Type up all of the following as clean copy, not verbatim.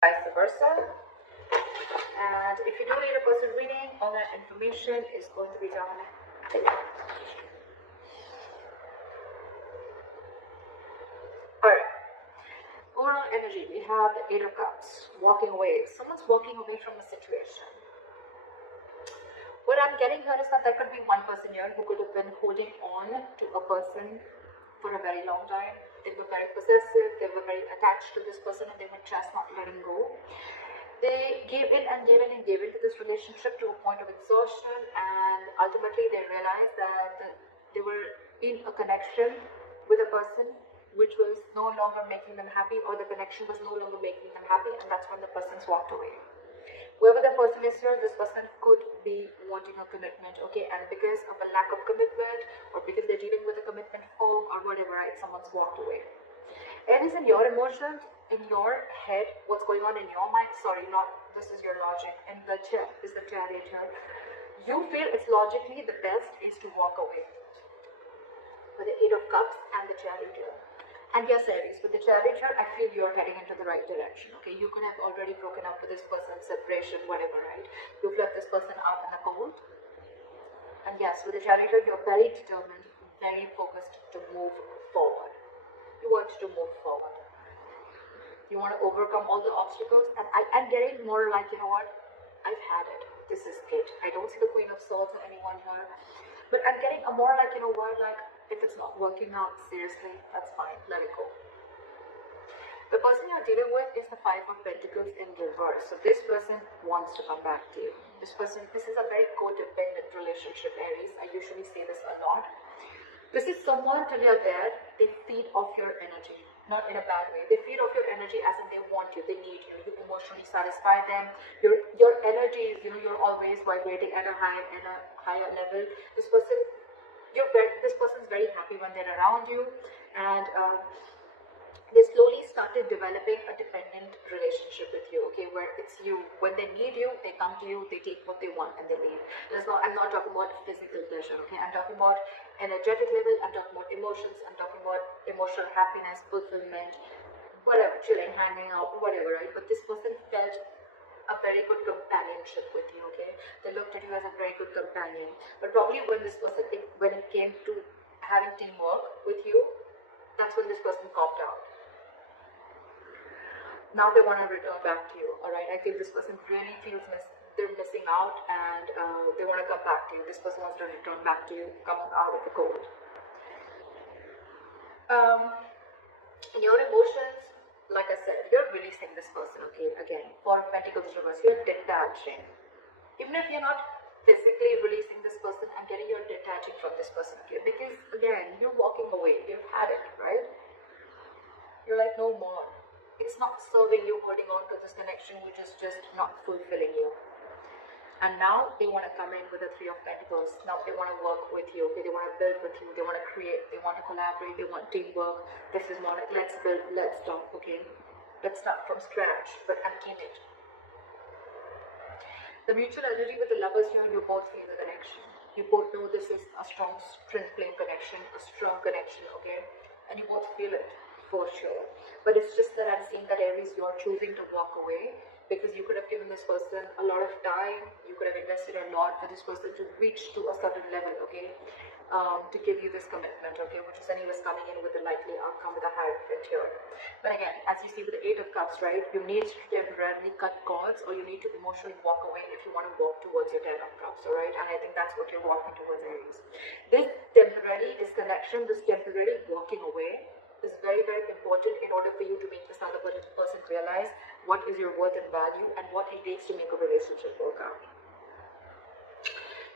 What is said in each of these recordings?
vice versa. And if you do need a person reading, all that information is going to be down below. Alright. Overall energy, we have the Eight of Cups, walking away. Someone's walking away from a situation. What I'm getting here is that there could be one person here who could have been holding on to a person for a very long time. They were very possessive, they were very attached to this person, and they were just not letting go. They gave in and gave in and gave into this relationship to a point of exhaustion, and ultimately they realized that they were in a connection with a person which was no longer making them happy, or the connection was no longer making them happy, and that's when the person's walked away. Whoever the person is here, this person could be wanting a commitment, okay, and because of a lack of commitment, or because they're dealing with a commitment home or whatever, right, someone's walked away. Aries, in your emotions, in your head, what's going on in your mind, sorry, not, this is your logic, and the is the Chariot here. You feel it's logically the best is to walk away. With the Eight of Cups and the Chariot here. And yes, Aries, with the Chariot here, I feel you're heading into the right direction, okay? You could have already broken up with this person, separation, whatever, right? You've left this person out in the cold. And yes, with the Chariot here, you're very determined, very focused to move forward. You want to move forward. You want to overcome all the obstacles, and I'm getting more like, you know what, I've had it. This is it. I don't see the Queen of Swords or anyone here, but I'm getting a more like, you know what, like, if it's not working out, seriously, that's fine, let it go. The person you're dealing with is the Five of Pentacles in reverse. So this person wants to come back to you. This is a very codependent relationship, Aries. I usually say this a lot. This is someone, till you're there, they feed off your energy. Not in a bad way. They feed off your energy as in they want you, they need you. You emotionally satisfy them. Your energy is, you're always vibrating at a higher level. This person's very happy when they're around you, and they slowly started developing a dependent relationship with you, okay, where it's you. When they need you, they come to you, they take what they want and they leave. I'm not talking about physical pleasure, okay, I'm talking about energetic level, I'm talking about emotions, I'm talking about emotional happiness, fulfillment, whatever, chilling, hanging out, whatever, right? But this person felt a very good companionship with you, okay? They looked at you as a very good companion. But probably when it came to having teamwork with you, that's when this person copped out. Now they want to return back to you, alright? I feel this person really feels they're missing out, and they want to come back to you. This person wants to return back to you, come out of the cold. In your emotions, like I said, you're releasing this person, okay? Again, Four of Pentacles reverse, you're detaching. Even if you're not physically releasing this person, I'm getting you're detaching from this person, okay? Because again, you're walking away, you've had it, right? You're like, no more. It's not serving you, holding on to this connection which is just not fulfilling you. And now they want to come in with the Three of Pentacles. Now they want to work with you, okay? They want to build with you, they want to create, they want to collaborate, they want teamwork. This is more like, let's build, let's talk, okay? Let's start from scratch, but I'm in it. The mutual energy with the lovers here, you both feel the connection. You both know this is a strong twin flame connection, a strong connection, okay? And you both feel it, for sure. But it's just that I'm seeing that Aries, you're choosing to walk away because you could have given this person a lot of time, you could have invested a lot for this person to reach to a certain level, okay? To give you this commitment, okay, which is anyways coming in with a likely outcome with a Hierophant here. But again, as you see with the Eight of Cups, right, you need to temporarily cut cords, or you need to emotionally walk away if you want to walk towards your Ten of Cups, all right? And I think that's what you're walking towards, Aries. This temporary disconnection, this temporary walking away is very, very important in order for you to make this other person realize what is your worth and value and what it takes to make a relationship work out.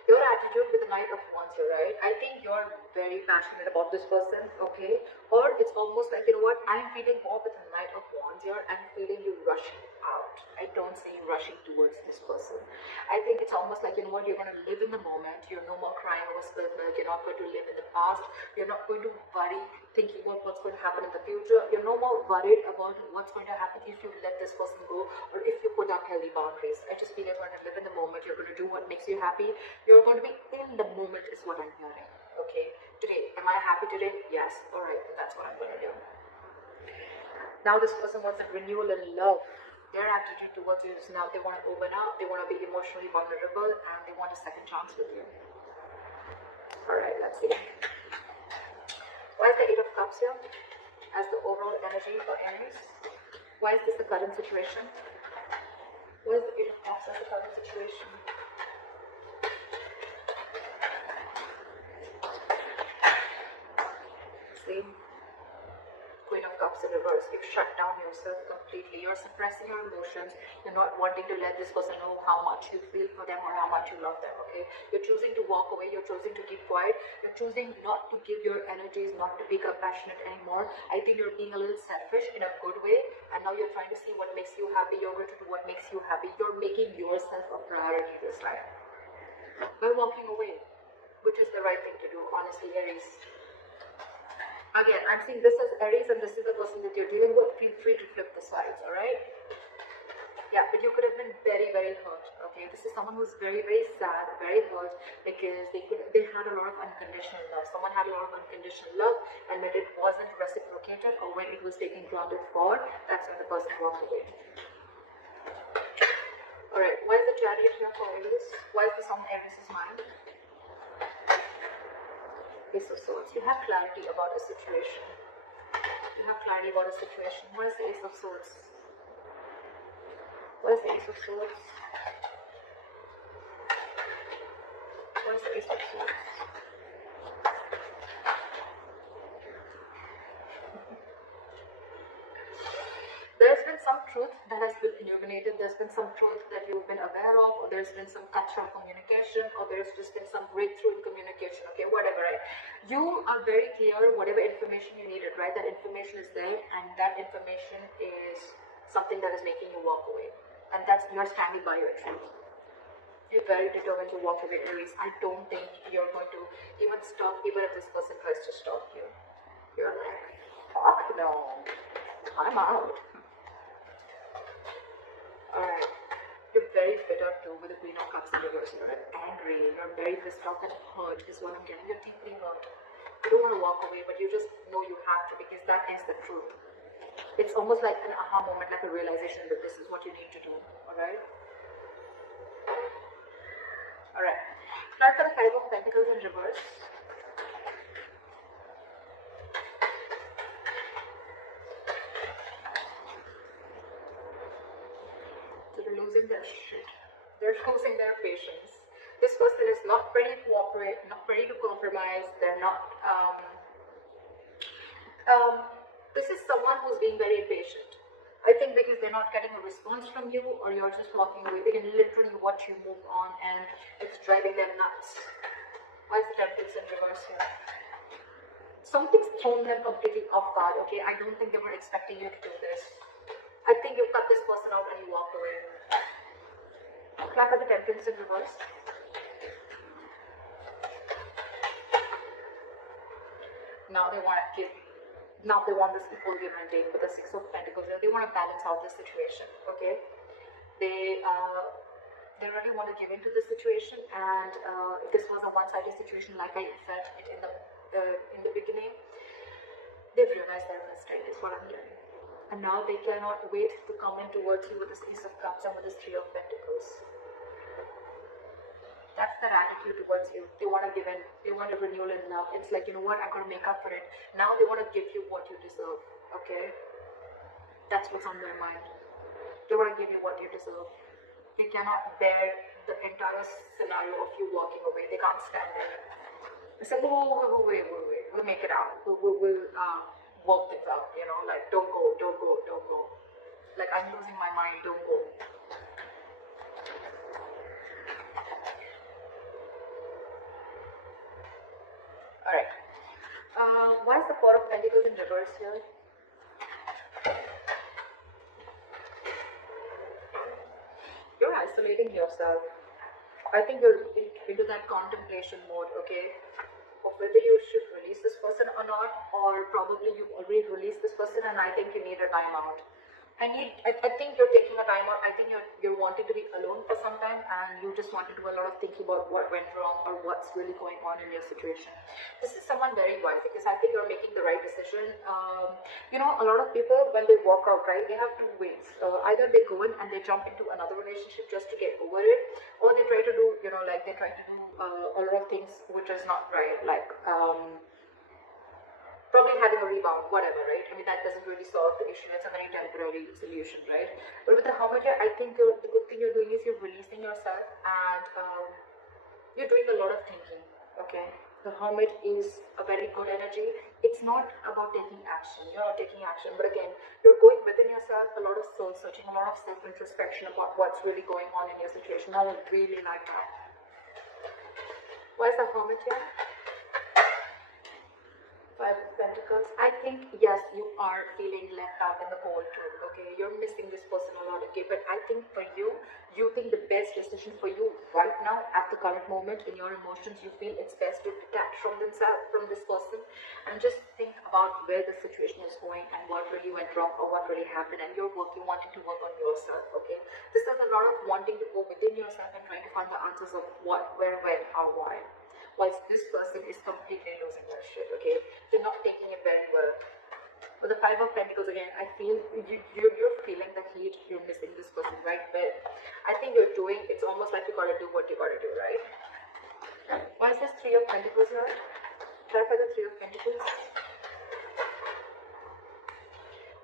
Your attitude with the Knight of Wands here, right? I think you're very passionate about this person, okay? Or it's almost like, you know what, I'm feeling more with the Knight of Wands here. I'm feeling you rushing out. I don't see you rushing towards this person. I think it's almost like, you know what, you're going to live in the moment. You're no more crying over spilled milk. You're not going to live in the past. You're not going to worry, thinking about what's going to happen in the future. You're no more worried about what's going to happen if you let this person go, or if you put up healthy boundaries. I just feel you're going to live in the moment. You're going to do what makes you happy. You're going to be in the moment is what I'm hearing, okay? Today, am I happy today? Yes. Alright, that's what I'm going to do. Now this person wants a renewal in love. Their attitude towards you is now they want to open up, they want to be emotionally vulnerable, and they want a second chance with you. Alright, let's see. Why is the Eight of Cups here as the overall energy for Aries? Why is this the current situation? Why is the Eight of Cups as the current situation? See? Queen of Cups in reverse. You've shut down yourself completely. You're suppressing your emotions. You're not wanting to let this person know how much you feel for them or how much you love them, okay? You're choosing to walk away. You're choosing to keep quiet. You're choosing not to give your energies, not to be compassionate anymore. I think you're being a little selfish in a good way, and now you're trying to see what makes you happy. You're going to do what makes you happy. You're making yourself a priority this time by walking away, which is the right thing to do, honestly, Aries. Again, I'm seeing this as Aries and this is the person that you're dealing with. Feel free to flip the sides, alright? Yeah, but you could have been very, very hurt, okay? This is someone who's very, very sad, very hurt, because they had a lot of unconditional love. Someone had a lot of unconditional love, and when it wasn't reciprocated or when it was taken granted for, that's when the person walked away. Alright, why is the Chariot here for Aries? Why is this on Aries' mind? Ace of Swords. You have clarity about a situation. You have clarity about a situation. What is the Ace of Swords? What is the Ace of Swords? What is the Ace of Swords? There's been some truth that has been illuminated. There's been some truth that you've been aware of, or there's been some cut-short communication, or there's just been some breakthrough in communication, okay, whatever, right? You are very clear whatever information you needed, right? That information is there, and that information is something that is making you walk away. And that's, you're standing by your truth. You're very determined to walk away, Aries. I don't think you're going to even stop, even if this person tries to stop you. You're like, fuck no, I'm out. Alright, you're very bitter too with the Queen of Cups in reverse. You're angry, you're very pissed off and hurt is what I'm getting. You're deeply hurt. You don't want to walk away, but you just know you have to because that is the truth. It's almost like an aha moment, like a realization that this is what you need to do. Alright? Alright. Start for the Five of Pentacles in reverse. They're losing their shit. They're losing their patience. This person is not ready to cooperate, not ready to compromise. They're not. This is someone who's being very impatient. I think because they're not getting a response from you, or you're just walking away. They can literally watch you move on, and it's driving them nuts. Why is the Temperance in reverse here? Something's thrown them completely off guard. Okay, I don't think they were expecting you to do this. I think you cut this person out and you walk away. Clap at the Temperance in reverse. Now they want to give. Now they want this equal give and take with the Six of Pentacles. They want to balance out this situation. Okay, they really want to give into the situation, and this was a one-sided situation, like I felt it in the beginning. They've realized their mistake. Is what I'm getting. And now they cannot wait to come in towards you with this Ace of Cups and with this Three of Pentacles. That's their attitude towards you. They want to give in. They want a renewal in love. It's like, you know what, I'm going to make up for it. Now they want to give you what you deserve. Okay? That's what's on their mind. They want to give you what you deserve. They cannot bear the entire scenario of you walking away. They can't stand it. They say, we'll make it out. We'll work things out, you know, like don't go. Like, I'm losing my mind, don't go. Alright. Why is the Four of Pentacles in reverse here? You're isolating yourself. I think you're into that contemplation mode, okay? Of whether you should release this person or not, or probably you've already released this person and I think you need a time out. I think you're taking a time out. I think you're wanting to be alone for some time, and you just want to do a lot of thinking about what went wrong or what's really going on in your situation. This is someone very wise, because I think you're making the right decision. A lot of people, when they walk out, right, they have two ways. Either they go in and they jump into another relationship just to get over it, or they try to do, they try to do a lot of things which is not right, like probably having a rebound, whatever, right? I mean, that doesn't really solve the issue. It's a very temporary solution, right? But with the Hermit, I think the good thing you're doing is you're releasing yourself, and you're doing a lot of thinking, okay? The Hermit is a very good energy. It's not about taking action. You're not taking action, but again, you're going within yourself, a lot of soul searching, a lot of self-introspection about what's really going on in your situation. I really like that. Why is the Hermit here? Five of Pentacles. I think, yes, you are feeling left out in the cold too, okay? You're missing this person a lot, okay? But I think for you, you think the best decision for you right now, at the current moment, in your emotions, you feel it's best to detach from this person, and just think about where the situation is going and what really went wrong or what really happened, and you're wanting to work on yourself, okay? This is a lot of wanting to go within yourself and trying to find the answers of what, where, when, or why. Whilst this person is completely losing their shit, okay? They're not taking it very well. With the Five of Pentacles again, I feel you're feeling the heat, you're missing this person, right? But I think it's almost like you gotta do what you gotta do, right? Why is this Three of Pentacles here? Clarify the Three of Pentacles.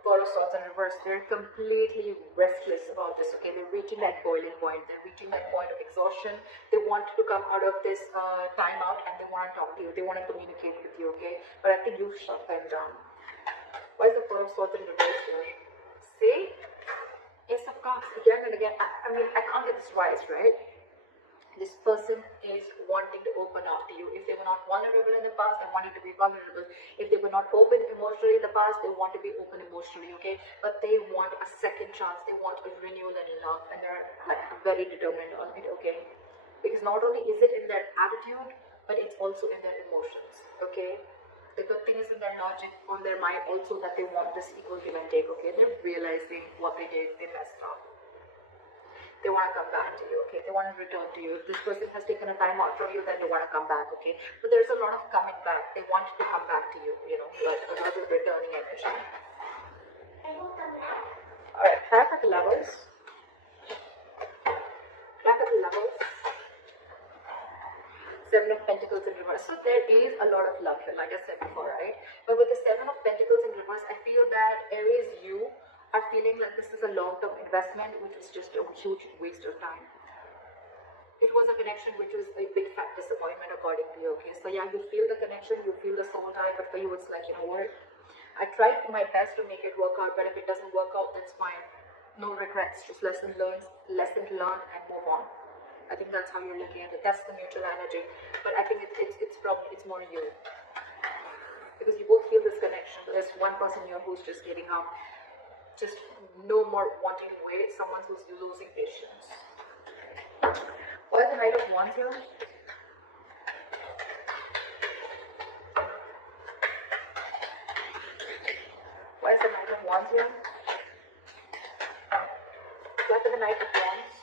Four of Swords in reverse. They're completely restless about this, okay? They're reaching that boiling point. They're reaching that point of exhaustion. They want to come out of this timeout, and they want to talk to you. They want to communicate with you, okay? But I think you've shut them down. Why is the Four of Swords in reverse here? See? Ace of Cups again and again. I mean, I can't get this twice, right? This person is wanting to open up to you. If they were not vulnerable in the past, they wanted to be vulnerable. If they were not open emotionally in the past, they want to be open emotionally, okay? But they want a second chance. They want a renewal and love, and they're like very determined on it, okay? Because not only is it in their attitude, but it's also in their emotions, okay? The good thing is in their logic, on their mind also, that they want this equal give and take, okay? They're realizing what they did, they messed up. They want to come back to you, okay? They want to return to you. If this person has taken a time out from you, then they want to come back, okay? But there's a lot of coming back. They want to come back to you, like another returning energy. Alright, clarify the Lovers. Clarify the Lovers. Seven of Pentacles in reverse. So there is a lot of love here, like I said before, right? But with the Seven of Pentacles in reverse, I feel that Aries, you are feeling like this is a long-term investment, which is just a huge waste of time. It was a connection which was a big fat disappointment according to you, okay? So yeah, you feel the connection, you feel the soul tie, but for you it's like, what? I tried my best to make it work out, but if it doesn't work out, that's fine. No regrets, just lesson learned, and move on. I think that's how you're looking at it. That's the mutual energy. But I think it's more you. Because you both feel this connection. There's one person here who's just getting up. Just no more wanting to wait. Someone who's losing patience. Why is the Knight of Wands here? Why is the Knight of Wands here? Why is the Knight of Wands?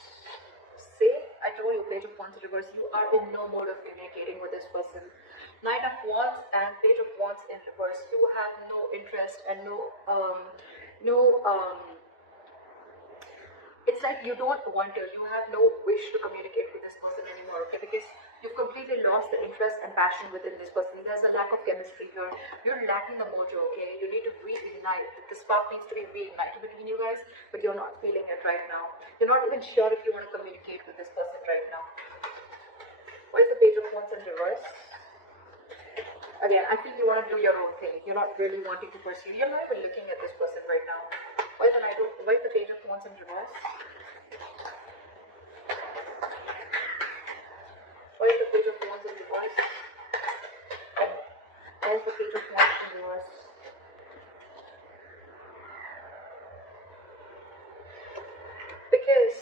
See, I told you, Page of Wands in reverse. You are in no mode of communicating with this person. Knight of Wands and Page of Wands in reverse. You have no interest and it's like you don't want to, you have no wish to communicate with this person anymore, okay? Because you've completely lost the interest and passion within this person. There's a lack of chemistry here. You're lacking the mojo, okay? You need to reignite. The spark needs to be reignited between you guys, but you're not feeling it right now. You're not even sure if you want to communicate with this person right now. Why is the Page of Wands in reverse? Again, I feel you want to do your own thing. You're not really wanting to pursue. You're not even looking at this person right now. Why is the Page of Wands in reverse? Why is the Page of Wands in reverse? Why is the Page of Wands in reverse? Because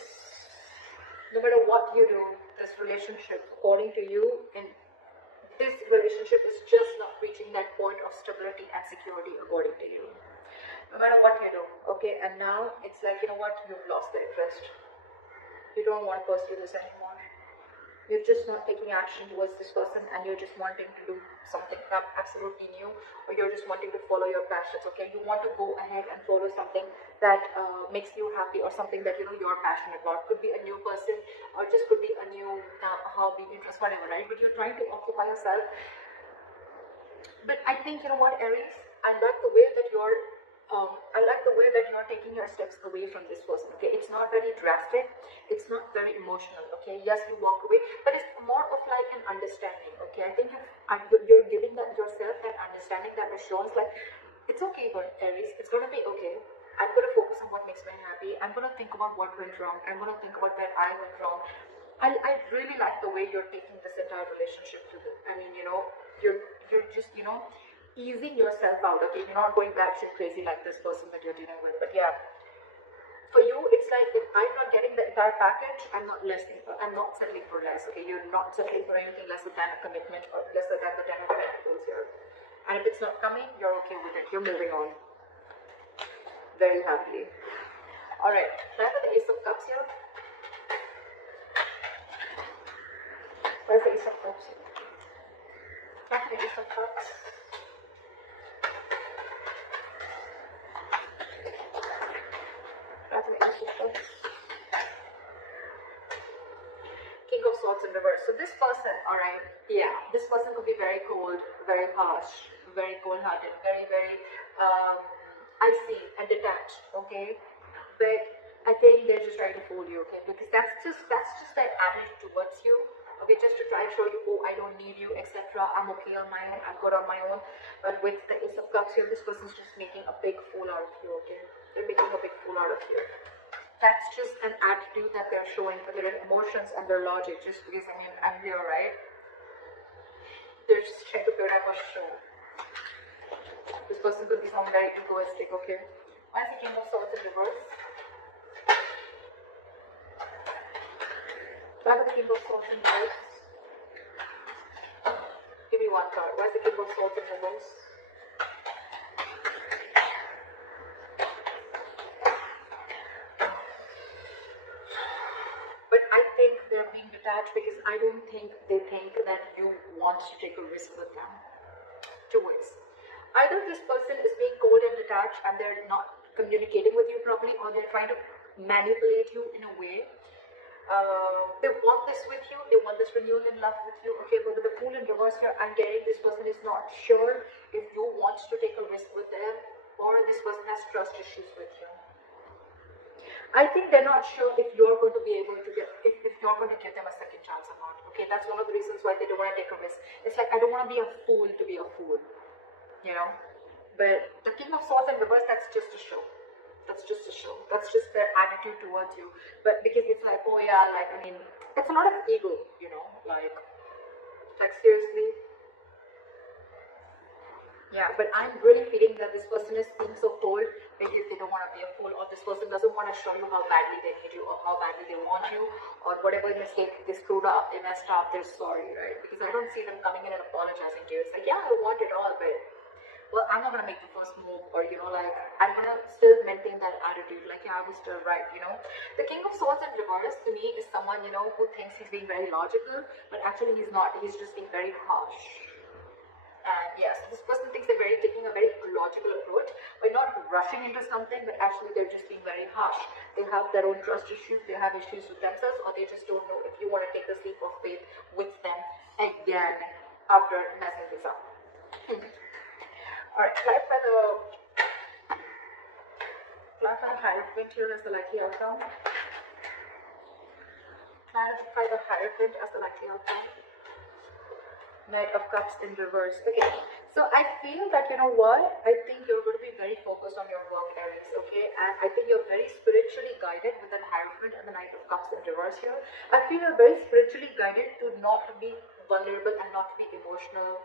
no matter what you do, this relationship, according to you, this relationship is just not reaching that point of stability and security according to you. No matter what you do, okay, and now it's like, you know what, you've lost the interest. You don't want to pursue this anymore. You're just not taking action towards this person, and you're just wanting to do something absolutely new, or you're just wanting to follow your passions, okay? You want to go ahead and follow something that makes you happy, or something that, you know, you're passionate about. Could be a new person, or just could be a new hobby, interest, whatever, right? But you're trying to occupy yourself. But I think, you know what, Aries, I like the way that you're taking your steps away from this person, okay? It's not very drastic, it's not very emotional, okay? Yes, you walk away, but it's more of like an understanding, okay? I think you're giving that yourself an understanding, that assurance, like, it's okay, but Aries, it's gonna be okay. I'm gonna focus on what makes me happy. I'm gonna think about what went wrong. I'm gonna think about where I went wrong. I really like the way you're taking this entire relationship to the, I mean, you know, you're just, you know, easing yourself out, okay? You're not going batshit crazy like this person that you're dealing with. But yeah, for you, it's like, if I'm not getting the entire package, I'm not settling for less, okay? You're not settling for anything lesser than a commitment, or lesser than the 10 of Pentacles here. And if it's not coming, you're okay with it. You're moving on very happily. Alright, can I have the Ace of Cups here? Where's the Ace of Cups here? Can I have the Ace of Cups? King of Swords in reverse. So this person, alright, yeah, this person could be very cold, very harsh, very cold-hearted, very, very icy and detached, okay? But I think they're just trying to fool you, okay? Because that's just their attitude towards you, okay? Just to try and show you, oh, I don't need you, etc. I'm okay on my own, I'm good on my own. But with the Ace of Cups here, this person's just making a big fool out of you, okay? They're making a big fool out of you. That's just an attitude that they're showing for their emotions and their logic, just because, I mean, I'm here, right? They're just trying to put up a show. This person could be someone very egoistic, okay? Why is the King of Swords in reverse? Why is the King of Swords in reverse? Give me one card. Why is the King of Swords in reverse? But I think they're being detached because I don't think they think that you want to take a risk with them. Two ways. Either this person is being cold and detached and they're not communicating with you properly, or they're trying to manipulate you in a way. They want this with you, they want this renewal in love with you, okay? But with the Fool in reverse here, I'm getting this person is not sure if you want to take a risk with them, or this person has trust issues with you. I think they're not sure if you're going to be able to get, if you're going to give them a second chance or not. Okay, that's one of the reasons why they don't want to take a risk. It's like, I don't want to be a fool to be a fool, you know. But the King of Swords in reverse, that's just a show. That's just a show. That's just their attitude towards you. But because it's like, oh yeah, like, I mean, it's a lot of ego, you know, like seriously. Yeah, but I'm really feeling that this person is being so cold because they don't want to be a fool, or this person doesn't want to show you how badly they need you, or how badly they want you, or whatever mistake they screwed up, they messed up, they're sorry, right? Because I don't see them coming in and apologizing to you. It's like, yeah, I want it all, but, well, I'm not going to make the first move, or, you know, like, I'm going to still maintain that attitude, like, yeah, I was still right, you know. The King of Swords in reverse, to me, is someone, you know, who thinks he's being very logical, but actually he's not. He's just being very harsh. And yes, this person thinks they're taking a very logical approach by not rushing into something, but actually they're just being very harsh. They have their own trust issues, they have issues with themselves, or they just don't know if you want to take the leap of faith with them again after messing this up. Alright, clarify the Hierophant here as the likely outcome. Clarify the Hierophant as the likely outcome. Knight of Cups in reverse. Okay, so I feel that, you know what, I think you're going to be very focused on your work, Aries, okay? And I think you're very spiritually guided with the Hierophant and the Knight of Cups in reverse here. I feel you're very spiritually guided to not be vulnerable and not be emotional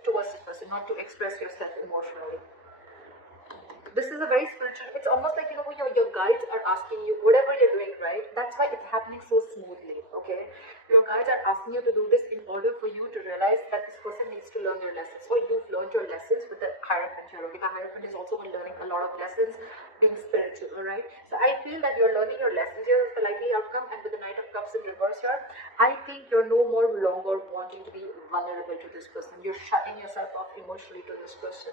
towards this person, not to express yourself emotionally. This is a very spiritual, it's almost like, you know, your guides are asking you, whatever you're doing, right? That's why it's happening so smoothly, okay? Your guides are asking you to do this in order for you to realize that this person needs to learn your lessons, or you've learned your lessons with the Hierophant here, okay? The Hierophant is also learning a lot of lessons, being spiritual, alright? So I feel that you're learning your lessons here with the likely outcome, and with the Knight of Cups in reverse here, I think you're no more longer wanting to be vulnerable to this person. You're shutting yourself off emotionally to this person.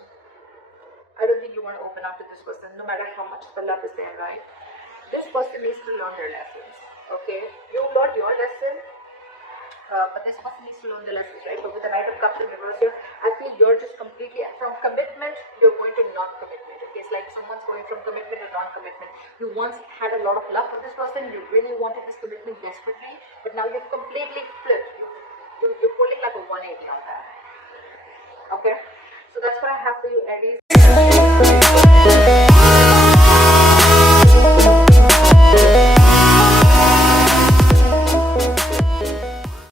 I don't think you want to open up to this person, no matter how much the love is there, right? This person needs to learn their lessons, okay? You learned your lesson, but this person needs to learn the lessons, right? But with the Knight of Cups in reverse here, I feel you're just completely, from commitment, you're going to non-commitment, okay? It's like someone's going from commitment to non-commitment. You once had a lot of love for this person, you really wanted this commitment desperately, but now you've completely flipped. You're pulling like a 180 on that, okay? So that's what I have for you, Aries.